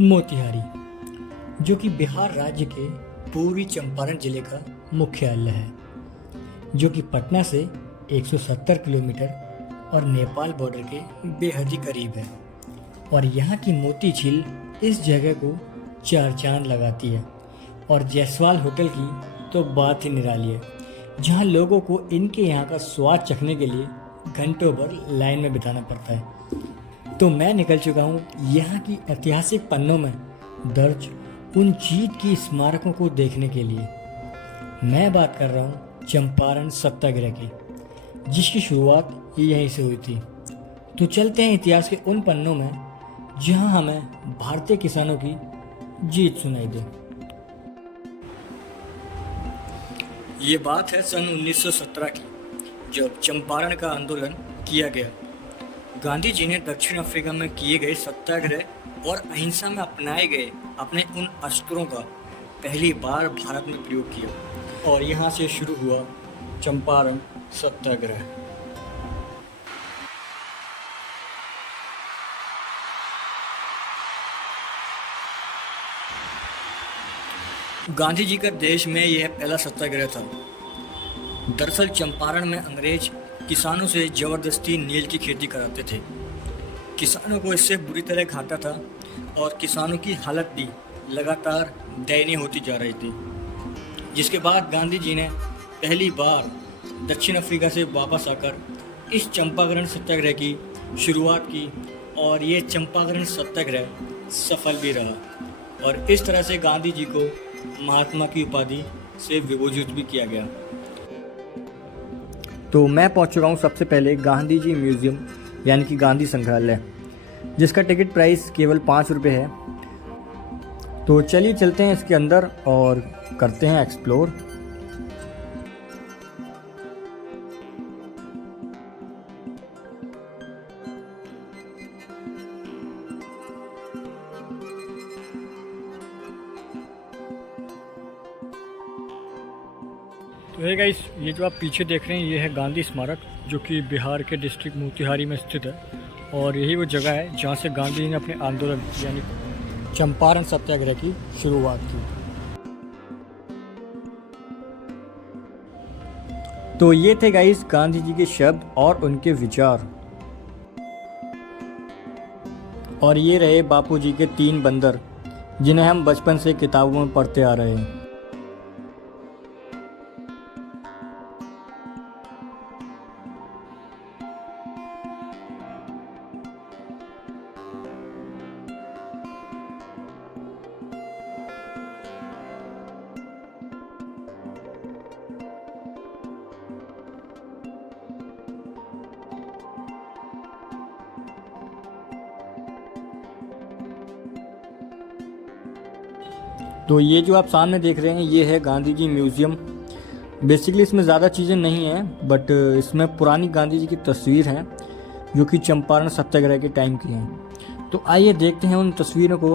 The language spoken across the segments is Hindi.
मोतिहारी, जो कि बिहार राज्य के पूर्वी चंपारण जिले का मुख्यालय है, जो कि पटना से 170 किलोमीटर और नेपाल बॉर्डर के बेहद ही करीब है। और यहाँ की मोती झील इस जगह को चार चांद लगाती है। और जायसवाल होटल की तो बात ही निराली है, जहाँ लोगों को इनके यहाँ का स्वाद चखने के लिए घंटों भर लाइन में बिताना पड़ता है। तो मैं निकल चुका हूँ यहाँ की ऐतिहासिक पन्नों में दर्ज उन जीत की स्मारकों को देखने के लिए। मैं बात कर रहा हूँ चंपारण सत्याग्रह की, जिसकी शुरुआत यहीं से हुई थी। तो चलते हैं इतिहास के उन पन्नों में जहाँ हमें भारतीय किसानों की जीत सुनाई दे। ये बात है सन 1917 की, जब चंपारण का आंदोलन किया गया। गांधी जी ने दक्षिण अफ्रीका में किए गए सत्याग्रह और अहिंसा में अपनाए गए अपने उन अस्त्रों का पहली बार भारत में प्रयोग किया, और यहाँ से शुरू हुआ चंपारण सत्याग्रह। गांधी जी का देश में यह पहला सत्याग्रह था। दरअसल चंपारण में अंग्रेज किसानों से जबरदस्ती नील की खेती कराते थे। किसानों को इससे बुरी तरह खाता था और किसानों की हालत भी लगातार दयनीय होती जा रही थी। जिसके बाद गांधी जी ने पहली बार दक्षिण अफ्रीका से वापस आकर इस चंपारण सत्याग्रह की शुरुआत की, और ये चंपारण सत्याग्रह सफल भी रहा। और इस तरह से गांधी जी को महात्मा की उपाधि से विभूषित भी किया गया। तो मैं पहुंच चुका हूं सबसे पहले गांधी जी म्यूजियम यानी कि गांधी संग्रहालय, जिसका टिकट प्राइस केवल 5 रुपये है। तो चलिए चलते हैं इसके अंदर और करते हैं एक्सप्लोर। तो है गाइस, ये जो आप पीछे देख रहे हैं ये है गांधी स्मारक, जो कि बिहार के डिस्ट्रिक्ट मोतिहारी में स्थित है। और यही वो जगह है जहाँ से गांधी जी ने अपने आंदोलन यानी चंपारण सत्याग्रह की शुरुआत की। तो ये थे गाइस गांधी जी के शब्द और उनके विचार। और ये रहे बापू जी के 3 बंदर, जिन्हें हम बचपन से किताबों में पढ़ते आ रहे हैं। तो ये जो आप सामने देख रहे हैं ये है गांधी जी म्यूज़ियम। बेसिकली इसमें ज़्यादा चीज़ें नहीं हैं, बट इसमें पुरानी गांधी जी की तस्वीर हैं जो कि चंपारण सत्याग्रह के टाइम की हैं। तो आइए देखते हैं उन तस्वीरों को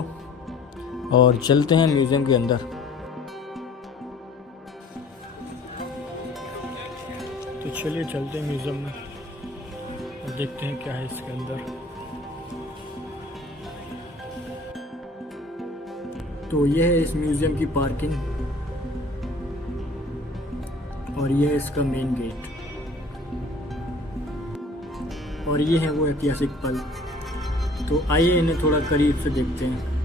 और चलते हैं म्यूज़ियम के अंदर। तो चलिए चलते हैं म्यूज़ियम में और देखते हैं क्या है इसके अंदर। तो ये है इस म्यूज़ियम की पार्किंग, और ये है इसका मेन गेट, और ये है वो ऐतिहासिक पल। तो आइए इन्हें थोड़ा करीब से देखते हैं।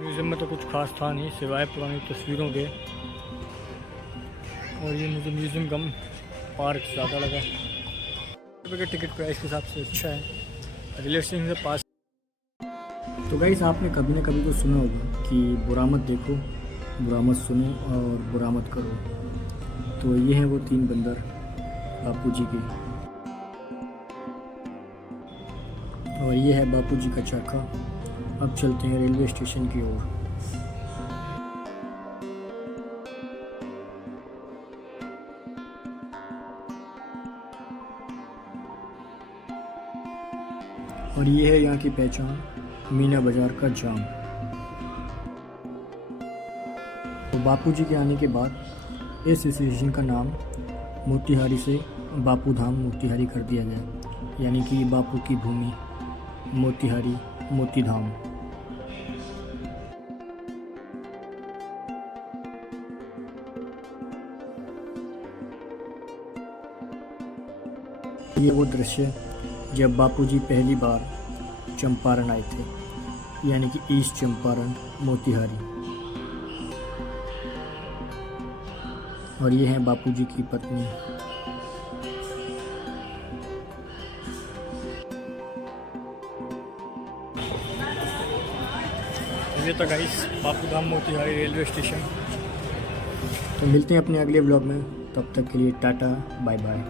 म्यूज़ियम में तो कुछ खास था नहीं सिवाय पुरानी तस्वीरों के। और ये मुझे म्यूज़ियम कम पार्क ज़्यादा लगा। रुपये के टिकट प्राइस के हिसाब से अच्छा है, रेलवे स्टेशन से पास। तो गाइस, आपने कभी ना कभी तो सुना होगा कि बुरा मत देखो, बुरा मत सुनो और बुरा मत करो। तो ये हैं वो 3 बंदर बापूजी के, और ये है बापूजी का चरखा। अब चलते हैं रेलवे स्टेशन की ओर। और ये है यहाँ की पहचान, मीना बाजार का जाम। तो बापूजी के आने के बाद इस स्टेशन का नाम मोतिहारी से बापू धाम मोतिहारी कर दिया गया, यानी कि बापू की भूमि मोतिहारी मोती धाम। ये वो दृश्य जब बापूजी पहली बार चंपारण आए थे, यानी कि ईस्ट चंपारण मोतिहारी। और ये हैं बापूजी की पत्नी। ये तो guys Bapu Dham Motihari railway station. तो मिलते हैं अपने अगले ब्लॉग में, तब तक के लिए टाटा बाय बाय।